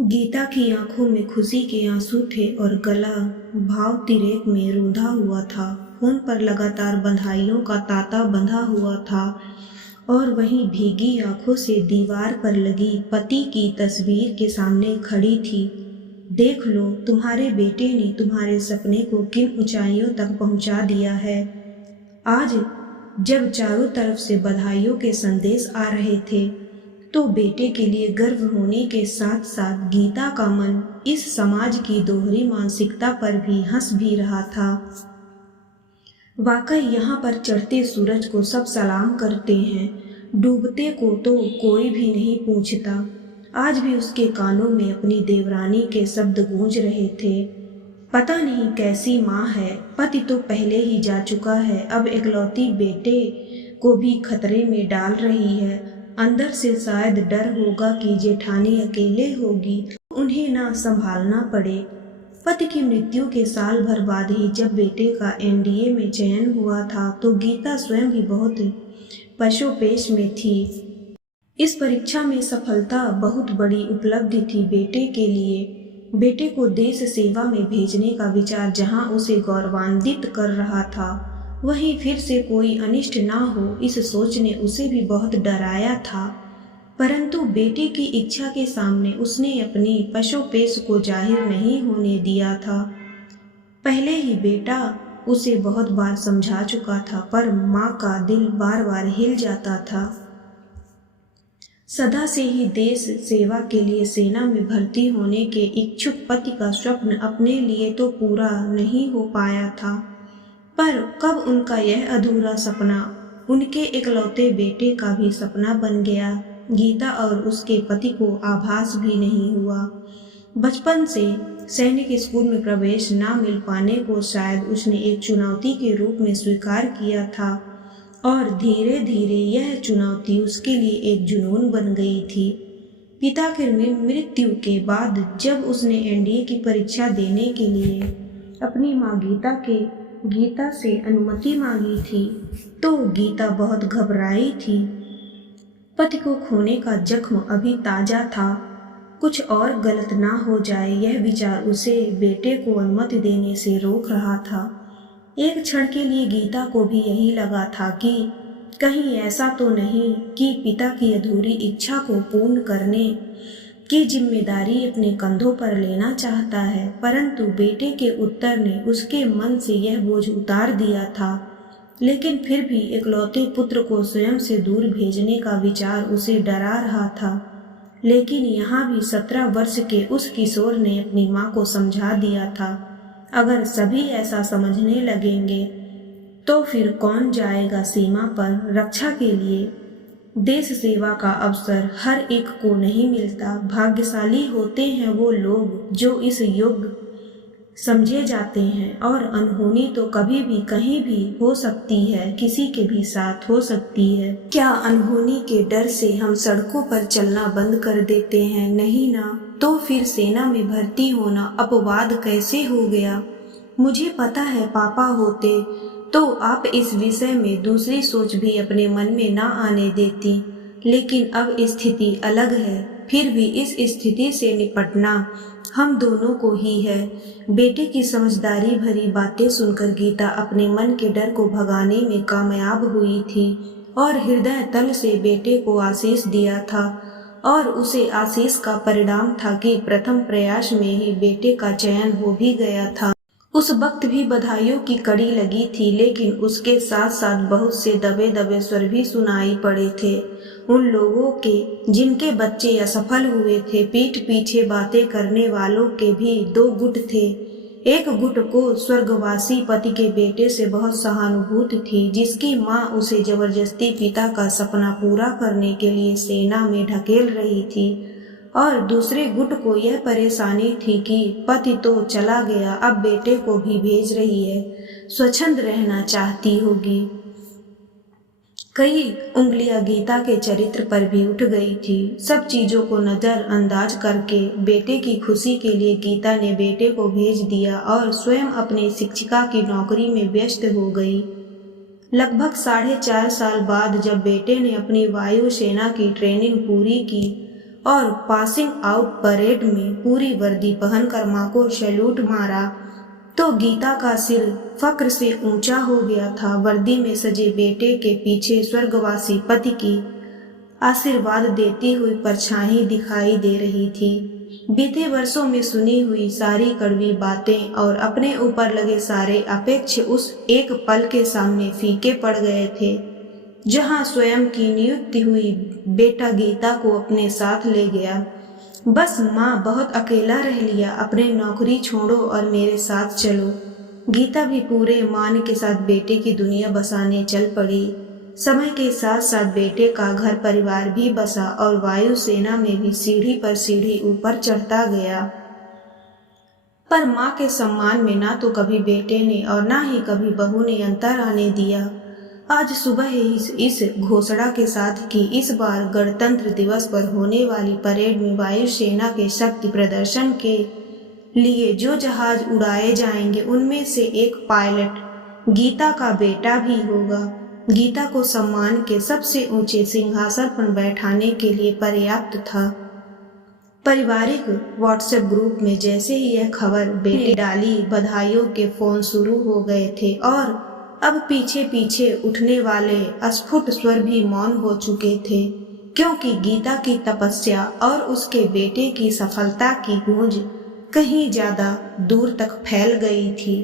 गीता की आंखों में खुशी के आंसू थे और गला भावतिरेक में रूंधा हुआ था। फोन पर लगातार बधाइयों का तांता बंधा हुआ था और वहीं भीगी आंखों से दीवार पर लगी पति की तस्वीर के सामने खड़ी थी। देख लो, तुम्हारे बेटे ने तुम्हारे सपने को किन ऊंचाइयों तक पहुंचा दिया है। आज जब चारों तरफ से बधाइयों के संदेश आ रहे थे तो बेटे के लिए गर्व होने के साथ साथ गीता का मन इस समाज की दोहरी मानसिकता पर भी हंस भी रहा था। वाकई यहाँ पर चढ़ते सूरज को सब सलाम करते हैं, डूबते को तो कोई भी नहीं पूछता। आज भी उसके कानों में अपनी देवरानी के शब्द गूंज रहे थे। पता नहीं कैसी माँ है, पति तो पहले ही जा चुका है, अब इकलौती बेटे को भी खतरे में डाल रही है। अंदर से शायद डर होगा कि जेठानी अकेले होगी, उन्हें ना संभालना पड़े। पति की मृत्यु के साल भर बाद ही जब बेटे का एनडीए में चयन हुआ था तो गीता स्वयं भी बहुत पशोपेश में थी। इस परीक्षा में सफलता बहुत बड़ी उपलब्धि थी बेटे के लिए। बेटे को देश सेवा में भेजने का विचार जहां उसे गौरवान्वित कर रहा था, वहीं फिर से कोई अनिष्ट ना हो, इस सोच ने उसे भी बहुत डराया था। परंतु बेटे की इच्छा के सामने उसने अपनी पशोपेश को जाहिर नहीं होने दिया था। पहले ही बेटा उसे बहुत बार समझा चुका था, पर माँ का दिल बार बार हिल जाता था। सदा से ही देश सेवा के लिए सेना में भर्ती होने के इच्छुक पति का स्वप्न अपने लिए तो पूरा नहीं हो पाया था, पर कब उनका यह अधूरा सपना उनके इकलौते बेटे का भी सपना बन गया, गीता और उसके पति को आभास भी नहीं हुआ। बचपन से सैनिक स्कूल में प्रवेश ना मिल पाने को शायद उसने एक चुनौती के रूप में स्वीकार किया था और धीरे धीरे यह चुनौती उसके लिए एक जुनून बन गई थी। पिता की मृत्यु के बाद जब उसने एनडीए की परीक्षा देने के लिए अपनी माँ गीता से अनुमति मांगी थी तो गीता बहुत घबराई थी। पति को खोने का जख्म अभी ताजा था, कुछ और गलत ना हो जाए यह विचार उसे बेटे को अनुमति देने से रोक रहा था। एक क्षण के लिए गीता को भी यही लगा था कि कहीं ऐसा तो नहीं कि पिता की अधूरी इच्छा को पूर्ण करने की जिम्मेदारी अपने कंधों पर लेना चाहता है, परंतु बेटे के उत्तर ने उसके मन से यह बोझ उतार दिया था। लेकिन फिर भी इकलौते पुत्र को स्वयं से दूर भेजने का विचार उसे डरा रहा था। लेकिन यहाँ भी 17 वर्ष के उस किशोर ने अपनी माँ को समझा दिया था, अगर सभी ऐसा समझने लगेंगे तो फिर कौन जाएगा सीमा पर रक्षा के लिए। देश सेवा का अवसर हर एक को नहीं मिलता, भाग्यशाली होते हैं वो लोग जो इस योग्य समझे जाते हैं, और अनहोनी तो कभी भी कहीं भी हो सकती है, किसी के भी साथ हो सकती है। क्या अनहोनी के डर से हम सड़कों पर चलना बंद कर देते हैं? नहीं ना, तो फिर सेना में भर्ती होना अपवाद कैसे हो गया? मुझे पता है पापा होते तो आप इस विषय में दूसरी सोच भी अपने मन में ना आने देती, लेकिन अब स्थिति अलग है। फिर भी इस स्थिति से निपटना हम दोनों को ही है। बेटे की समझदारी भरी बातें सुनकर गीता अपने मन के डर को भगाने में कामयाब हुई थी और हृदय तल से बेटे को आशीष दिया था, और उसे आशीष का परिणाम था कि प्रथम प्रयास में ही बेटे का चयन हो भी गया था। उस वक्त भी बधाइयों की कड़ी लगी थी, लेकिन उसके साथ साथ बहुत से दबे दबे स्वर भी सुनाई पड़े थे। उन लोगों के जिनके बच्चे असफल हुए थे, पीठ पीछे बातें करने वालों के भी 2 गुट थे। एक गुट को स्वर्गवासी पति के बेटे से बहुत सहानुभूति थी, जिसकी माँ उसे जबरदस्ती पिता का सपना पूरा करने के लिए सेना में ढकेल रही थी, और दूसरे गुट को यह परेशानी थी कि पति तो चला गया, अब बेटे को भी भेज रही है, स्वच्छंद रहना चाहती होगी। कई उंगलियां गीता के चरित्र पर भी उठ गई थी। सब चीजों को नजरअंदाज करके बेटे की खुशी के लिए गीता ने बेटे को भेज दिया और स्वयं अपनी शिक्षिका की नौकरी में व्यस्त हो गई। लगभग 4.5 साल बाद जब बेटे ने अपनी वायु सेना की ट्रेनिंग पूरी की और पासिंग आउट परेड में पूरी वर्दी पहनकर माँ को सैल्यूट मारा तो गीता का सिर फक्र से ऊंचा हो गया था। वर्दी में सजे बेटे के पीछे स्वर्गवासी पति की आशीर्वाद देती हुई परछाई दिखाई दे रही थी। बीते वर्षों में सुनी हुई सारी कड़वी बातें और अपने ऊपर लगे सारे अपेक्ष उस एक पल के सामने फीके पड़ गए थे, जहां स्वयं की नियुक्ति हुई बेटा गीता को अपने साथ ले गया। बस माँ, बहुत अकेला रह लिया, अपने नौकरी छोड़ो और मेरे साथ चलो। गीता भी पूरे मान के साथ बेटे की दुनिया बसाने चल पड़ी। समय के साथ साथ बेटे का घर परिवार भी बसा और वायुसेना में भी सीढ़ी पर सीढ़ी ऊपर चढ़ता गया। पर माँ के सम्मान में ना तो कभी बेटे ने और ना ही कभी बहू ने अंतर आने दिया। आज सुबह ही इस घोषणा के साथ कि इस बार गणतंत्र दिवस पर होने वाली परेड में वायुसेना के शक्ति प्रदर्शन के लिए जो जहाज उड़ाए जाएंगे उनमें से एक पायलट गीता का बेटा भी होगा। गीता को सम्मान के सबसे ऊंचे सिंहासन पर बैठाने के लिए पर्याप्त था। पारिवारिक व्हाट्सएप ग्रुप में जैसे ही यह खबर बेटे डाली, बधाइयों के फोन शुरू हो गए थे और अब पीछे पीछे उठने वाले अस्फुट स्वर भी मौन हो चुके थे, क्योंकि गीता की तपस्या और उसके बेटे की सफलता की गूंज कहीं ज्यादा दूर तक फैल गई थी।